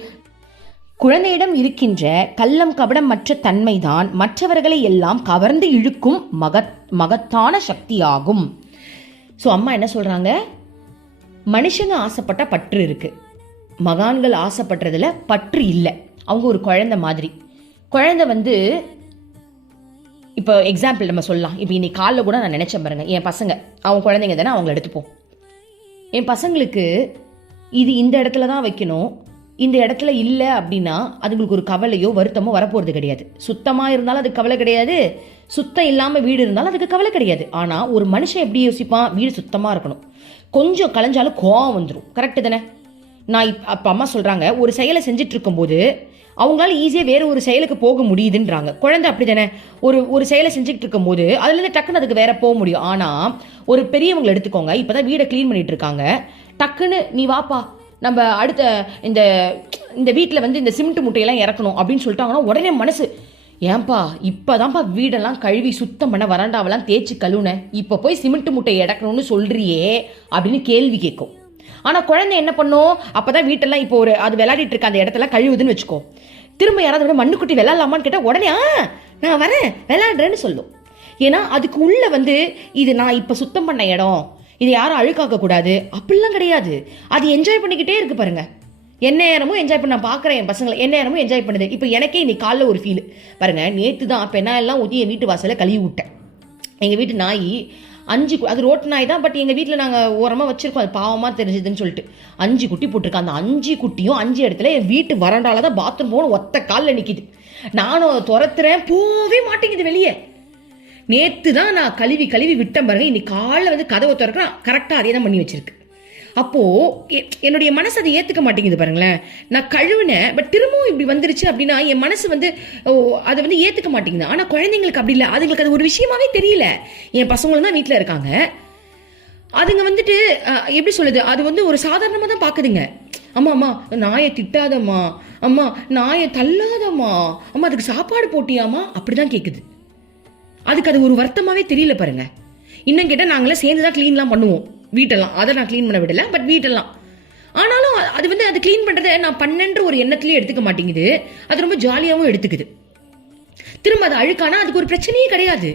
குழந்தையிடம் இருக்கின்ற கள்ளம் கபடம் மற்ற தன்மைதான் மற்றவர்களை எல்லாம் கவர்ந்து இழுக்கும் மகத்தான சக்தியாகும். ஸோ அம்மா என்ன சொல்றாங்க? மனுஷங்க ஆசைப்பட்ட பற்று இருக்கு, மகான்கள் ஆசைப்படுறதுல பற்று இல்லை. அவங்க ஒரு குழந்தை மாதிரி. குழந்தை இப்போ எக்ஸாம்பிள் நம்ம சொல்லலாம். இப்போ இன்னைக்கு காலைல கூட நான் நினச்சேன் பாருங்க, என் பசங்க அவங்க குழந்தைங்க தானே, அவங்கள எடுத்துப்போம். என் பசங்களுக்கு இது இந்த இடத்துல தான் வைக்கணும், இந்த இடத்துல இல்லை அப்படின்னா அதுங்களுக்கு ஒரு கவலையோ வருத்தமோ வரப்போகிறது கிடையாது. சுத்தமாக இருந்தாலும் அதுக்கு கவலை கிடையாது, சுத்தம் இல்லாமல் வீடு இருந்தாலும் அதுக்கு கவலை கிடையாது. ஆனால் ஒரு மனுஷன் எப்படி யோசிப்பான், வீடு சுத்தமாக இருக்கணும், கொஞ்சம் கலைஞ்சாலும் கோவம் வந்துடும். கரெக்டு தானே? நான் அப்போ அம்மா சொல்கிறாங்க, ஒரு செயலை செஞ்சுட்டு இருக்கும்போது அவங்களால ஈஸியாக வேறு ஒரு செயலுக்கு போக முடியுதுன்றாங்க. குழந்தை அப்படி தானே, ஒரு செயலை செஞ்சுக்கிட்டு இருக்கும்போது அதுலேருந்து டக்குன்னு அதுக்கு வேற போக முடியும். ஆனால் ஒரு பெரியவங்களை எடுத்துக்கோங்க, இப்போ தான் வீடை க்ளீன் பண்ணிட்டு இருக்காங்க, டக்குன்னு நீ வாப்பா நம்ம அடுத்த இந்த வீட்டில் வந்து இந்த சிமெண்ட் முட்டையெல்லாம் இறக்கணும் அப்படின்னு சொல்லிட்டாங்கன்னா உடனே மனசு, ஏன்பா இப்போதான்ப்பா வீடெல்லாம் கழுவி சுத்தம் பண்ண வராண்டாவெல்லாம் தேய்ச்சி கழுவுனேன், இப்போ போய் சிமெண்ட் முட்டையை இறக்கணும்னு சொல்கிறியே அப்படின்னு கேள்வி கேட்கும். ஆனால் குழந்தை என்ன பண்ணும், அப்போ தான் வீட்டெல்லாம் இப்போ அது விளையாடிட்டு இருக்க அந்த இடத்துல கழுவுதுன்னு வச்சுக்கோ, திரும்ப யாராவது விட மண்ணுக்குட்டி விளையாடலாமான்னு கேட்டால் உடனே நான் வரேன் விளையாடுறேன்னு சொல்லும். ஏன்னா அதுக்கு உள்ள வந்து இது நான் இப்போ சுத்தம் பண்ண இடம், இது யாரும் அழுக்காக்க கூடாது அப்படிலாம் கிடையாது. அது என்ஜாய் பண்ணிக்கிட்டே இருக்கு பாருங்க, எந்நேரமும் என்ஜாய் பண்ண. நான் பார்க்குறேன் என் பசங்களை எந்நேரமும் என்ஜாய் பண்ணுது. இப்போ எனக்கே இன்னைக்கு காலைல ஒரு ஃபீல் பாருங்க, நேற்று தான் பெண்ணாயெல்லாம் ஊற்றி என் வீட்டு வாசலை கழுவி விட்டேன். எங்கள் வீட்டு நாய் 5, அது ரோட்டு நாய் தான், பட் எங்கள் வீட்டில் நாங்கள் ஓரமாக வச்சுருக்கோம், அது பாவமாக தெரிஞ்சுதுன்னு சொல்லிட்டு 5 குட்டி போட்டிருக்கேன். அந்த 5 குட்டியும் 5 இடத்துல என் வீட்டு வராண்டால தான் பாத்ரூம் போகணும், ஒத்த காலில் நிற்கிது. நானும் துரத்துறேன், போவே மாட்டேங்குது வெளியே. நேற்று தான் நான் கழுவி விட்டேன் பாருங்க, இன்னைக்கு காலைல வந்து கதவை திறக்கிறேன், கரெக்டாக அதே தான் பண்ணி வச்சிருக்கு. அப்போது என்னுடைய மனசு அதை ஏற்றுக்க மாட்டேங்குது பாருங்களேன். நான் கழுவினேன், பட் திரும்பவும் இப்படி வந்துருச்சு அப்படின்னா என் மனசு வந்து அதை வந்து ஏற்றுக்க மாட்டேங்குது. ஆனால் குழந்தைங்களுக்கு அப்படி இல்லை, அதுங்களுக்கு அது ஒரு விஷயமாவே தெரியல. என் பசங்களும் தான் வீட்டில் இருக்காங்க, அதுங்க வந்துட்டு எப்படி சொல்லுது, அது வந்து ஒரு சாதாரணமாக தான் பார்க்குதுங்க. அம்மா நாயை திட்டாதம்மா, அம்மா நாயை தள்ளாதம்மா, அம்மா அதுக்கு சாப்பாடு போட்டியாமா, அப்படி தான் கேட்குது. அதுக்கு அது ஒரு வருத்தமாகவே தெரியல பாருங்க. இன்னும் கேட்டால் நாங்களாம் சேர்ந்து தான் க்ளீன்லாம் பண்ணுவோம் வீட்டெல்லாம், அதை நான் க்ளீன் பண்ண விடலை, பட் வீட்டெல்லாம். ஆனாலும் அது வந்து அது க்ளீன் பண்ணுறதை நான் பண்ணன்ற ஒரு எண்ணத்துலேயே எடுத்துக்க மாட்டேங்குது, அது ரொம்ப ஜாலியாகவும் எடுத்துக்குது. திரும்ப அது அழுக்கானா அதுக்கு ஒரு பிரச்சனையே கிடையாது.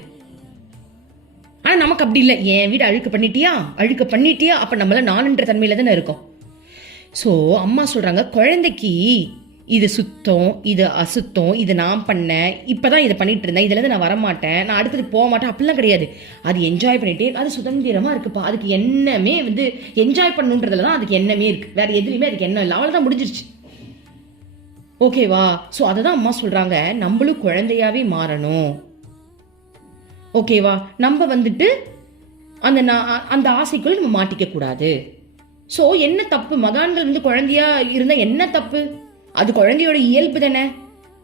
ஆனால் நமக்கு அப்படி இல்லை, என் வீடு அழுக்கு பண்ணிட்டியா அப்போ நம்மள நானுன்ற தன்மையில தானே இருக்கோம். ஸோ அம்மா சொல்கிறாங்க, குழந்தைக்கு இது சுத்தம், இது அசுத்தம், இது நான் பண்ணேன், இப்போ தான் இதை பண்ணிட்டு இருந்தேன், இதுலேருந்து நான் வரமாட்டேன், நான் அடுத்தது போக மாட்டேன் அப்படிலாம் கிடையாது. அது என்ஜாய் பண்ணிட்டே, அது சுதந்திரமாக இருக்குப்பா. அதுக்கு எண்ணமே வந்து என்ஜாய் பண்ணுன்றதுல தான் அதுக்கு எண்ணமே இருக்குது, வேறு எதுலையுமே அதுக்கு எண்ணம் இல்லை, அவள் தான் முடிஞ்சிருச்சு. ஓகேவா? ஸோ அதை தான் அம்மா சொல்கிறாங்க, நம்மளும் குழந்தையாவே மாறணும். ஓகேவா? நம்ம வந்துட்டு அந்த ஆசைக்குள்ள நம்ம மாட்டிக்க கூடாது. ஸோ என்ன தப்பு, மகான்கள் வந்து குழந்தையா இருந்தால் என்ன தப்பு, அது குழந்தையோட இயல்பு தானே,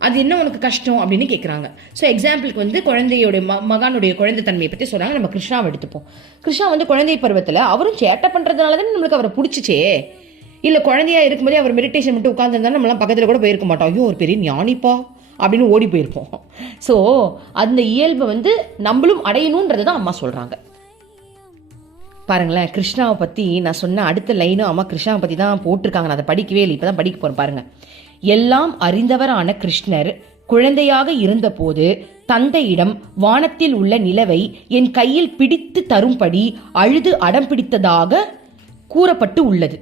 அது என்ன உனக்கு கஷ்டம் அப்படின்னு கேட்குறாங்க. ஸோ எக்ஸாம்பிளுக்கு வந்து குழந்தையோட மகானுடைய குழந்தை தன்மையை பற்றி சொல்கிறாங்க. நம்ம கிருஷ்ணாவை எடுத்துப்போம். கிருஷ்ணா வந்து குழந்தை பருவத்தில் அவரும் சேட்டை பண்ணுறதுனால தானே நம்மளுக்கு அவரை பிடிச்சிச்சே. இல்லை குழந்தையா இருக்கும்போதே அவர் மெடிடேஷன் மட்டும் உட்காந்துருந்தா நம்மளாம் பக்கத்தில் கூட போயிருக்க மாட்டோம், ஐயோ ஒரு பெரிய ஞானிப்பா அப்படின்னு ஓடி போயிருப்போம். ஸோ அந்த இயல்பை வந்து நம்மளும் அடையணுன்றது தான் அம்மா சொல்கிறாங்க. பாருங்களேன், கிருஷ்ணாவை பற்றி நான் சொன்ன அடுத்த லைனும் அம்மா கிருஷ்ணாவை பற்றி தான் போட்டிருக்காங்க. நான் அதை படிக்கவே இல்லை, இப்போ தான் படிக்க போகிறேன் பாருங்கள். எல்லாம் அறிந்தவரான கிருஷ்ணர் குழந்தையாக இருந்தபோது தந்தையிடம் வானத்தில் உள்ள நிலவை என் கையில் பிடித்து தரும்படி அழுது அடம் பிடித்ததாக கூறப்பட்டு உள்ளது.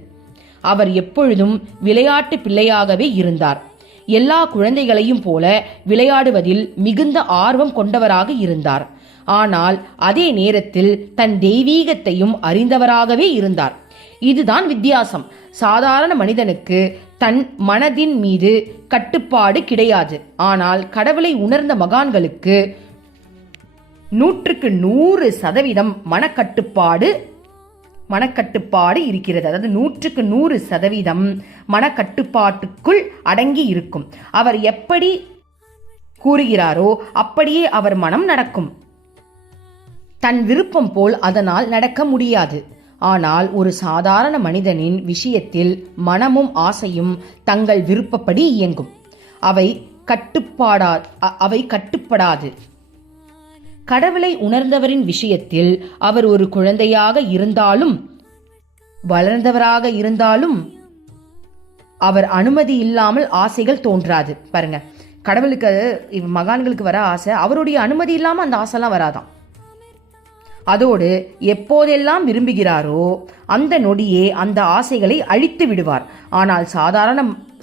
அவர் எப்பொழுதும் விளையாட்டு பிள்ளையாகவே இருந்தார். எல்லா குழந்தைகளையும் போல விளையாடுவதில் மிகுந்த ஆர்வம் கொண்டவராக இருந்தார். ஆனால் அதே நேரத்தில் தன் தெய்வீகத்தையும் அறிந்தவராகவே இருந்தார். இதுதான் வித்தியாசம். சாதாரண மனிதனுக்கு தன் மனதின் மீது கட்டுப்பாடு கிடையாது. ஆனால் கடவுளை உணர்ந்த மகான்களுக்கு 100% மனக்கட்டுப்பாடு இருக்கிறது. அதாவது 100% மனக்கட்டுப்பாட்டுக்குள் அடங்கி இருக்கும். அவர் எப்படி கூறுகிறாரோ அப்படியே அவர் மனம் நடக்கும். தன் விருப்பம் போல் அதனால் நடக்க முடியாது. ஆனால் ஒரு சாதாரண மனிதனின் விஷயத்தில் மனமும் ஆசையும் தங்கள் விருப்பப்படி இயங்கும். அவை கட்டுப்படாது. கடவுளை உணர்ந்தவரின் விஷயத்தில் அவர் ஒரு குழந்தையாக இருந்தாலும் வளர்ந்தவராக இருந்தாலும் அவர் அனுமதி இல்லாமல் ஆசைகள் தோன்றாது. பாருங்க, கடவுளுக்கு மகான்களுக்கு வர ஆசை அவருடைய அனுமதி இல்லாமல் அந்த ஆசைலாம் வராதான். அதோடு எப்போதெல்லாம் விரும்புகிறாரோ அந்த நொடியே அந்த ஆசைகளை அழித்து விடுவார். ஆனால்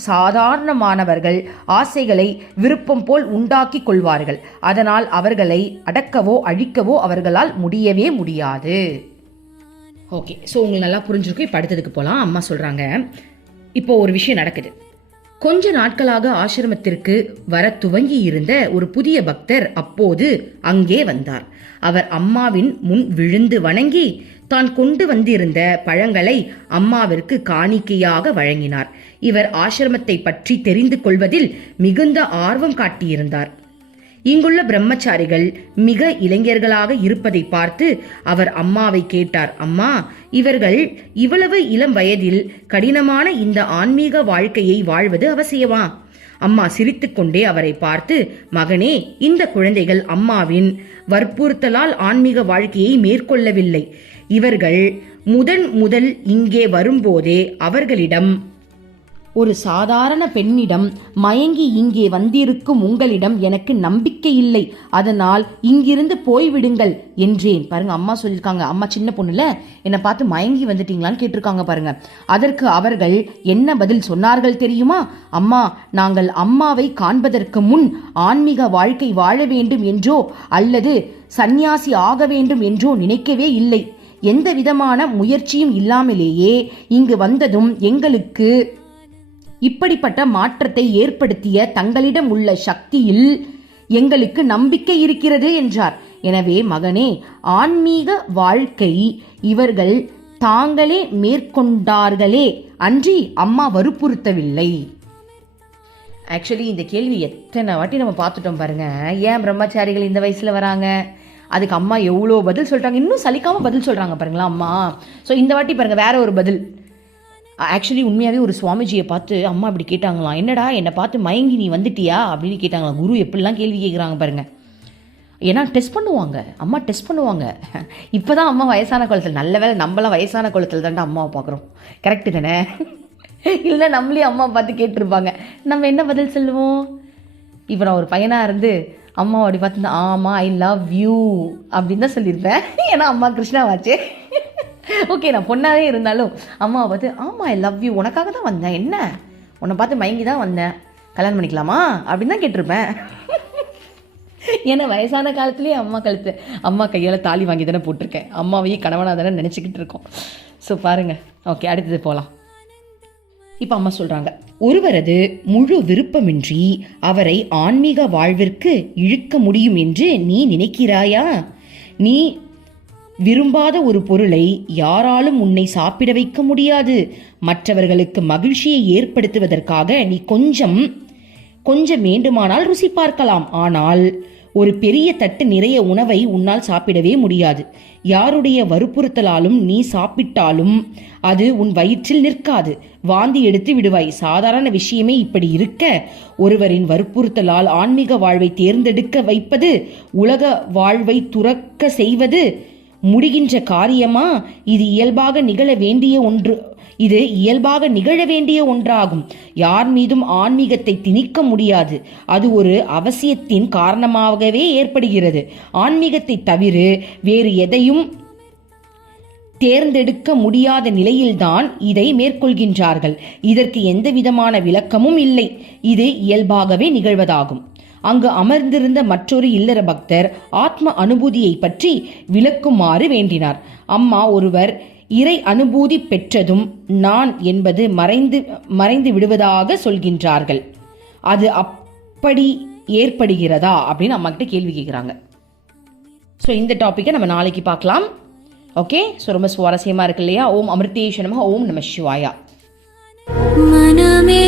சாதாரணமானவர்கள் ஆசைகளை விருப்பம் போல் உண்டாக்கி கொள்வார்கள். அதனால் அவர்களை அடக்கவோ அழிக்கவோ அவர்களால் முடியவே முடியாது. ஓகே, ஸோ உங்களுக்கு நல்லா புரிஞ்சிருக்கும். இப்போ அடுத்ததுக்கு போகலாம். அம்மா சொல்கிறாங்க, இப்போ ஒரு விஷயம் நடக்குது. கொஞ்ச நாட்களாக ஆசிரமத்திற்கு வர துவங்கி இருந்த ஒரு புதிய பக்தர் அப்போது அங்கே வந்தார். அவர் அம்மாவின் முன் விழுந்து வணங்கி தான் கொண்டு வந்திருந்த பழங்களை அம்மாவிற்கு காணிக்கையாக வழங்கினார். இவர் ஆசிரமத்தை பற்றி தெரிந்து கொள்வதில் மிகுந்த ஆர்வம் காட்டியிருந்தார். இங்குள்ள பிரம்மச்சாரிகள் மிக இளைஞர்களாக இருப்பதை பார்த்து அவர் அம்மாவை கேட்டார், அம்மா, இவர்கள் இவ்வளவு இளம் வயதில் கடினமான இந்த ஆன்மீக வாழ்க்கையை வாழ்வது அவசியமா? அம்மா சிரித்துக்கொண்டே அவரை பார்த்து, மகனே, இந்த குழந்தைகள் அம்மாவின் வற்புறுத்தலால் ஆன்மீக வாழ்க்கையை மேற்கொள்ளவில்லை. இவர்கள் முதல் இங்கே வரும்போதே அவர்களிடம் ஒரு சாதாரண பெண்ணிடம் மயங்கி இங்கே வந்திருக்கும் உங்களிடம் எனக்கு நம்பிக்கை இல்லை, அதனால் இங்கிருந்து போய்விடுங்கள் என்றேன். பாருங்க, அம்மா சொல்லியிருக்காங்க, அம்மா சின்ன பொண்ணுல என்னை பார்த்து மயங்கி வந்துட்டீங்களான்னு கேட்டிருக்காங்க பாருங்க. அதற்கு அவர்கள் என்ன பதில் சொன்னார்கள் தெரியுமா? அம்மா, நாங்கள் அம்மாவை காண்பதற்கு முன் ஆன்மீக வாழ்க்கை வாழ வேண்டும் என்றோ அல்லது சந்நியாசி ஆக வேண்டும் என்றோ நினைக்கவே இல்லை. எந்த விதமான முயற்சியும் இல்லாமலேயே இங்கு வந்ததும் எங்களுக்கு இப்படிப்பட்ட மாற்றத்தை ஏற்படுத்திய தங்களிடம் உள்ள சக்தியில் எங்களுக்கு நம்பிக்கை இருக்கிறது என்றார். எனவே மகனே, ஆன்மீக வாழ்க்கை இவர்கள் தாங்களே மேற்கொண்டார்களே அன்றி அம்மா வற்புறுத்தவில்லை. ஆக்சுவலி இந்த கேள்வி எத்தனை வாட்டி நம்ம பார்த்துட்டோம் பாருங்க. ஏன் பிரம்மச்சாரிகள் இந்த வயசுல வராங்க? அதுக்கு அம்மா எவ்வளோ பதில் சொல்றாங்க, இன்னும் சலிக்காம பதில் சொல்றாங்க பாருங்களா அம்மா. ஸோ இந்த வாட்டி பாருங்க வேற ஒரு பதில். ஆக்சுவலி உண்மையாகவே ஒரு சுவாமிஜியை பார்த்து அம்மா அப்படி கேட்டாங்களாம், என்னடா என்னை பார்த்து மயங்கி நீ வந்துட்டியா அப்படின்னு கேட்டாங்களாம். குரு எப்படிலாம் கேள்வி கேட்குறாங்க பாருங்க. ஏன்னா டெஸ்ட் பண்ணுவாங்க, அம்மா டெஸ்ட் பண்ணுவாங்க. இப்போ தான் அம்மா வயசான குளத்தில், நல்ல வேலை நம்மளாம் வயசான குளத்தில் தாண்டா அம்மாவை பார்க்குறோம். கரெக்டு தானே? இல்லை நம்மளே அம்மா பார்த்து கேட்டிருப்பாங்க, நம்ம என்ன பதில் சொல்லுவோம்? இப்போ நான் ஒரு பையனாக இருந்து அம்மா அப்படி பார்த்துருந்தா, ஆமாம் ஐ லவ் யூ அப்படின்னு தான் சொல்லியிருப்பேன். ஏன்னா அம்மா கிருஷ்ணாவாச்சே. ஓகே, நான் பொண்ணாவே இருந்தாலும் அம்மாவை பார்த்து, ஆமாம் ஐ லவ் யூ, உனக்காக தான் வந்தேன், என்ன உன்னை பார்த்து மயங்கி தான் வந்தேன், கல்யாணம் பண்ணிக்கலாமா அப்படின்னு தான் கேட்டிருப்பேன். ஏன்னா வயசான காலத்துலேயே அம்மா கையால் தாலி வாங்கி தானே போட்டிருக்கேன், அம்மாவையும் கணவனாக தானே நினச்சிக்கிட்டு இருக்கோம். ஸோ பாருங்கள். ஓகே, அடுத்தது போகலாம். இப்போ அம்மா சொல்கிறாங்க, ஒருவரது முழு விருப்பமின்றி அவரை ஆன்மீக வாழ்விற்கு இழுக்க முடியும் என்று நீ நினைக்கிறாயா? நீ விரும்பாத ஒரு பொருளை யாராலும் உன்னை சாப்பிட வைக்க முடியாது. மற்றவர்களுக்கு மகிழ்ச்சியை ஏற்படுத்துவதற்காக நீ கொஞ்சம் வேண்டுமானால் ருசி பார்க்கலாம். ஆனால் ஒரு பெரிய தட்டு நிறைய உணவை உன்னால் சாப்பிடவே முடியாது. யாருடைய வற்புறுத்தலாலும் நீ சாப்பிட்டாலும் அது உன் வயிற்றில் நிற்காது, வாந்தி எடுத்து விடுவாய். சாதாரண விஷயமே இப்படி இருக்க, ஒருவரின் வற்புறுத்தலால் ஆன்மீக வாழ்வை தேர்ந்தெடுக்க வைப்பது, உலக வாழ்வை துறக்க செய்வது முடிகின்ற காரியமா? இது இயல்பாக நிகழ வேண்டிய ஒன்றாகும். யார் மீதும் ஆன்மீகத்தை திணிக்க முடியாது. அது ஒரு அவசியத்தின் காரணமாகவே ஏற்படுகிறது. ஆன்மீகத்தை தவிர வேறு எதையும் தேர்ந்தெடுக்க முடியாத நிலையில்தான் இதை மேற்கொள்கின்றார்கள். இதற்கு எந்த விதமான விளக்கமும் இல்லை. இது இயல்பாகவே நிகழ்வதாகும். அங்கு அமர்ந்திருந்த மற்றொரு இல்லற பக்தர் ஆத்ம அனுபூதியை பற்றி விளக்குமாறு வேண்டினார். அம்மா, ஒருவர் இறை அனுபூதி பெற்றதும் நான் என்பது மறைந்து விடுவதாக சொல்கின்றார்கள். அது அப்படி ஏற்படுகிறதா அப்படின்னு அம்மா கிட்ட கேள்வி கேட்குறாங்க. ஸோ இந்த டாப்பிக்கை நம்ம நாளைக்கு பார்க்கலாம். ஓகே, ஸோ ரொம்ப சுவாரஸ்யமாக இருக்கு இல்லையா? ஓம் அமிர்தேஷ நமஹ, ஓம் நம சிவாயா. மனமே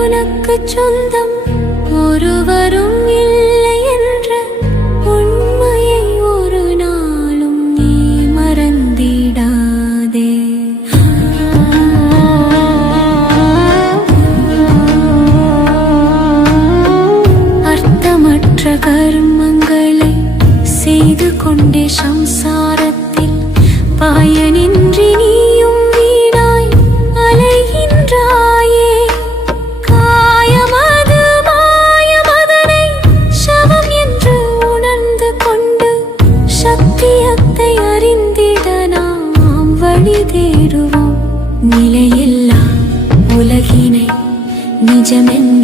உனக்கு சொந்தம், ஒருவரும் இல்லை என்ற உண்மையை ஒரு நாளும் நீ மறந்திடாதே. அர்த்தமற்ற கர்மங்களை செய்து கொண்டே சம்சாரத்தில் பயனின்றி நீயும் வீணாய் அலைகின்றாயே. காயமது மாயமதனை சவம் என்று உணர்ந்து கொண்டு சத்தியத்தை நிஜமென்ன